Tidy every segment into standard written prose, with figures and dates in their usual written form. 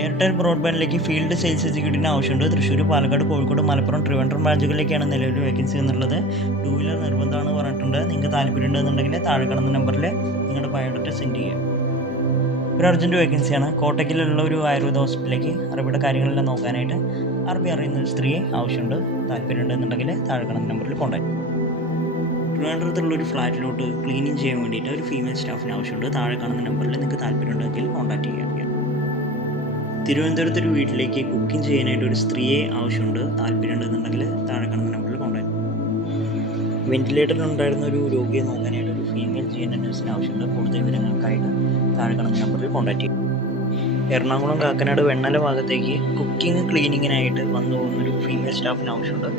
Airtel ബ്രോഡ്ബാൻഡിലേക്ക് field sales എക്സിക്യൂട്ടീവിന് ആവശ്യമുണ്ട്. തൃശ്ശൂർ, പാലക്കാട്, കോഴിക്കോട്, മലപ്പുറം, ട്രിവാൻഡ്രം ബ്രാഞ്ചുകളിലേക്കാണ് നിലവിൽ vacancy എന്നുള്ളത്. 2 വീലർ നിർബന്ധമാണ് പറഞ്ഞിട്ടുണ്ട്. നിങ്ങൾക്ക് താല്പര്യമുണ്ടെന്നുണ്ടെങ്കിൽ താഴെ കാണുന്ന നമ്പറിൽ നിങ്ങളുടെ ബയോഡാറ്റ സെൻഡ് ചെയ്യുക. ഒരു അർജൻറ്റ് വേക്കൻസിയാണ്. കോട്ടയ്ക്കിലുള്ള ഒരു ആയുർവേദ ഹോസ്പിറ്റലിലേക്ക് അറബിയുടെ കാര്യങ്ങളെല്ലാം നോക്കാനായിട്ട് അറബി അറിയുന്ന ഒരു സ്ത്രീയെ ആവശ്യമുണ്ട്. താല്പര്യമുണ്ടെന്നുണ്ടെങ്കിൽ താഴെ കാണുന്ന നമ്പറിൽ കോൺടാക്ട്. ട്രിവാൻഡ്രത്തുള്ള ഒരു ഫ്ലാറ്റിലോട്ട് ക്ലീനിങ് ചെയ്യാൻ വേണ്ടിയിട്ട് ഒരു ഫീമെയിൽ സ്റ്റാഫിന് ആവശ്യമുണ്ട്. താഴെ കാണുന്ന നമ്പറിൽ നിങ്ങൾക്ക് താല്പര്യമുണ്ടെങ്കിൽ കോൺടാക്ട് ചെയ്യാം. തിരുവനന്തപുരത്ത് ഒരു വീട്ടിലേക്ക് കുക്കിംഗ് ചെയ്യാനായിട്ട് ഒരു സ്ത്രീയെ ആവശ്യമുണ്ട്. താല്പര്യമുണ്ടെന്നുണ്ടെങ്കിൽ താഴെ കാണുന്ന നമ്പറിൽ കോൺടാക്ട്. വെന്റിലേറ്ററിലുണ്ടായിരുന്ന ഒരു രോഗിയെ നോക്കാനായിട്ട് ഒരു ഫീമെയിൽ GNN നഴ്സിന് ആവശ്യമുണ്ട്. കൂടുതൽ വിവരങ്ങൾക്കായിട്ട് താഴെ കാണുന്ന നമ്പറിൽ കോൺടാക്ട് ചെയ്യും. എറണാകുളം, കാക്കനാട്, വെണ്ണല ഭാഗത്തേക്ക് കുക്കിംഗ് ക്ലീനിങ്ങിനായിട്ട് വന്നു പോകുന്നൊരു ഫീമെയിൽ സ്റ്റാഫിന് ആവശ്യമുണ്ട്.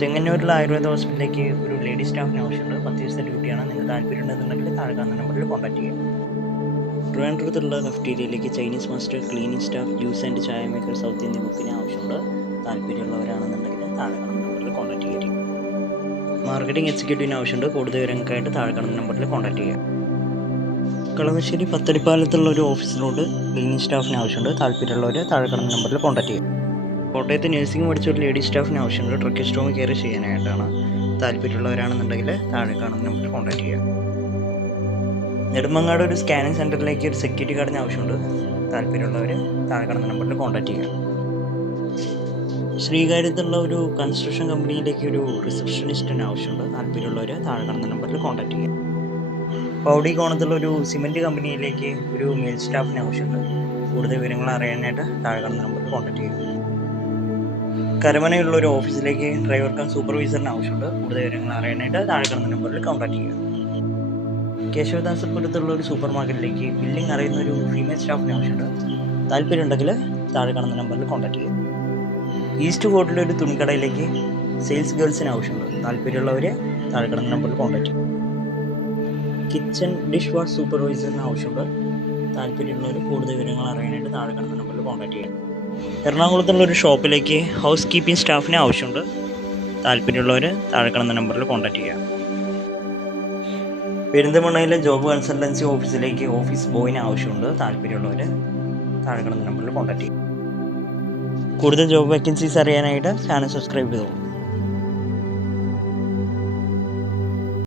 ചെങ്ങന്നൂരിലെ ആയുർവേദ ഹോസ്പിറ്റലിലേക്ക് ഒരു ലേഡി സ്റ്റാഫിന് ആവശ്യമുണ്ട്. 10 ദിവസത്തെ ഡ്യൂട്ടിയാണ്. നിങ്ങൾക്ക് താല്പര്യമുണ്ടെന്നുണ്ടെങ്കിൽ താഴെ കാണുന്ന നമ്പറിൽ കോൺടാക്ട് ചെയ്യാം. ട്രിവാൻഡ്രത്തുള്ള കഫ്റ്റീരിയയിലേക്ക് Chinese master, cleaning staff, juice and chai maker, South Indian കുക്കിന് ആവശ്യമുണ്ട്. താല്പര്യമുള്ളവരാണെന്നുണ്ടെങ്കിൽ താഴെ കാണുന്ന നമ്പറിൽ കോൺടാക്ട് ചെയ്യുക. മാർക്കറ്റിംഗ് എക്സിക്യൂട്ടീവിന് ആവശ്യമുണ്ട്. കൂടുതൽ വിവരങ്ങൾക്കായിട്ട് താഴെ കാണുന്ന നമ്പറിൽ കോൺടാക്ട് ചെയ്യുക. കളമശ്ശേരി പത്തടിപ്പാലത്തുള്ള ഒരു ഓഫീസിലോട്ട് ക്ലീനിങ് സ്റ്റാഫിന് ആവശ്യമുണ്ട്. താല്പര്യമുള്ളവർ താഴെ കാണുന്ന നമ്പറിൽ കോൺടാക്ട് ചെയ്യുക. കോട്ടയത്ത് നഴ്സിംഗ് പഠിച്ച ഒരു ലേഡി സ്റ്റാഫിന് ആവശ്യമുണ്ട്. ട്രക്കിസ്റ്റോമി കെയർ ചെയ്യാനായിട്ടാണ്. താല്പര്യമുള്ളവരാണെന്നുണ്ടെങ്കിൽ താഴെ കാണുന്ന നമ്പറിൽ കോൺടാക്ട് ചെയ്യുക. നെടുമങ്ങാട് ഒരു സ്കാനിങ് സെൻറ്ററിലേക്ക് ഒരു സെക്യൂരിറ്റി ഗാർഡിന് ആവശ്യമുണ്ട്. താല്പര്യമുള്ളവർ താഴെ കാണുന്ന നമ്പറിൽ കോൺടാക്ട് ചെയ്യുക. ശ്രീകാര്യത്തുള്ള ഒരു കൺസ്ട്രക്ഷൻ കമ്പനിയിലേക്ക് ഒരു റിസപ്ഷനിസ്റ്റിന് ആവശ്യമുണ്ട്. താല്പര്യമുള്ളവർ താഴെ കാണുന്ന നമ്പറിൽ കോൺടാക്ട് ചെയ്യുക. പൗടിക്കോണത്തുള്ള ഒരു സിമൻറ്റ് കമ്പനിയിലേക്ക് ഒരു മെയിൽ സ്റ്റാഫിന് ആവശ്യമുണ്ട്. കൂടുതൽ വിവരങ്ങൾ അറിയാനായിട്ട് താഴെ കാണുന്ന നമ്പറിൽ കോൺടാക്ട് ചെയ്യുക. കരമനയുള്ള ഒരു ഓഫീസിലേക്ക് ഡ്രൈവർ കം സൂപ്പർവൈസറിന് ആവശ്യമുണ്ട്. കൂടുതൽ വിവരങ്ങൾ അറിയാനായിട്ട് താഴെ കാണുന്ന നമ്പറിൽ കോൺടാക്ട് ചെയ്യുക. കേശവദാസപുരത്തുള്ള ഒരു സൂപ്പർ മാർക്കറ്റിലേക്ക് ബില്ലിംഗ് അറിയുന്ന ഒരു ഫീമെയിൽ സ്റ്റാഫിന് ആവശ്യമുണ്ട്. താല്പര്യമുണ്ടെങ്കിൽ താഴെ കാണുന്ന നമ്പറിൽ കോൺടാക്ട് ചെയ്യുക. ഈസ്റ്റ് ഫോർട്ടിലെ ഒരു തുണിക്കടയിലേക്ക് സെയിൽസ് ഗേൾസിന് ആവശ്യമുണ്ട്. താല്പര്യമുള്ളവർ താഴെ കാണുന്ന നമ്പറിൽ കോൺടാക്ട് ചെയ്യുക. കിച്ചൺ ഡിഷ് വാഷ് സൂപ്പർവൈസറിന് ആവശ്യമുണ്ട്. താല്പര്യമുള്ളവർ കൂടുതൽ വിവരങ്ങൾ അറിയാനായിട്ട് താഴെ കാണുന്ന നമ്പറിൽ കോൺടാക്ട് ചെയ്യുക. എറണാകുളത്തുള്ള ഒരു ഷോപ്പിലേക്ക് ഹൗസ് കീപ്പിംഗ് സ്റ്റാഫിന് ആവശ്യമുണ്ട്. താല്പര്യമുള്ളവർ താഴെ കാണുന്ന നമ്പറിൽ കോൺടാക്ട് ചെയ്യുക. പെരിന്തൽമണ്ണയിലെ ജോബ് കൺസൾട്ടൻസി ഓഫീസിലേക്ക് ഓഫീസ് ബോയിന് ആവശ്യമുണ്ട്. താല്പര്യമുള്ളവർ താഴെ കാണുന്ന നമ്പറിൽ കോൺടാക്ട് ചെയ്യും. കൂടുതൽ ജോബ് വേക്കൻസീസ് അറിയാനായിട്ട് ചാനൽ സബ്സ്ക്രൈബ് ചെയ്തോളൂ.